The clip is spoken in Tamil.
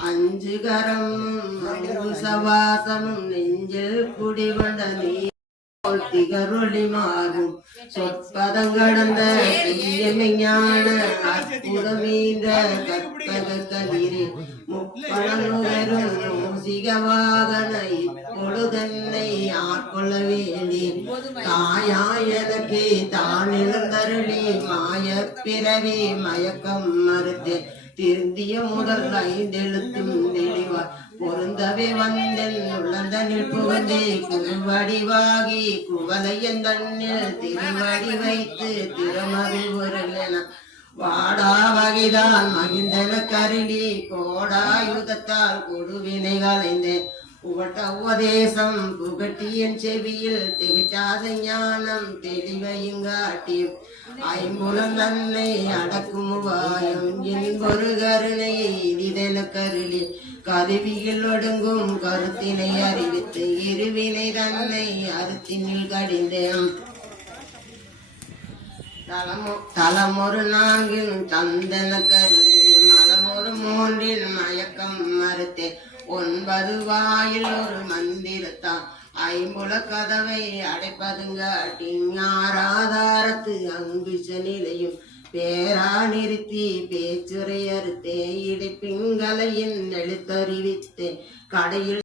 அஞ்சுகரம் சவாசமும் நெஞ்சில் குடிவந்த நீ. திகருளி மாறும். சொற்பதங்கடந்த ஞான அற்புதமீந்த கற்பக கதிரே முப்பழனுகரும் மூசிகவாகன இப்பொழுதென்னை ஆட்கொள்ள வேண்டி தாயாய் எனக்கு தான் மாய பிறவி மயக்கம் மறுத்து. திருந்திய முதல் ஐந்தெழுத்தும் தெளிவாய். பொருந்தவே வந்தன் உள்ளந்தனில் புகுந்தே. குவடிவாகி குவலையன் தன்னில் திருவடி வைத்து திருமதி திருமறிவுரலென வாடா வகைதான் மகிந்தன கருளி கோடாயுதத்தால் கொடுவினை கலைந்தேன் புகட்ட உபதேசம் புகட்டியன் செவியில் திகச்சாத ஞானம் தெளிவையும் காட்டி. ஐம்புலம் தன்னை அடக்கும் உபாயம் என்பொரு கருணை இதென கருளி. கருவியில் ஒடுங்கும் கருத்தினை அறிவித்து இருவினை தன்னை அறுத்தினில் கடிந்தேன். தலமொரு நான்கின் தந்தன கருவி மலமொரு மூன்றில் மயக்கம் மறுத்தே ஒன்பது வாயில் ஒரு மந்திரத்தான் ஐம்புல கதவை அடைப்பதுங்க அடிஞாராதாரத்து அங்குஷ நிலையும். பேரா நிறுத்தி பேச்சுரை அறுத்தே இடைப்பிங்கலையின் எழுத்தறிவித்தே. கடையில்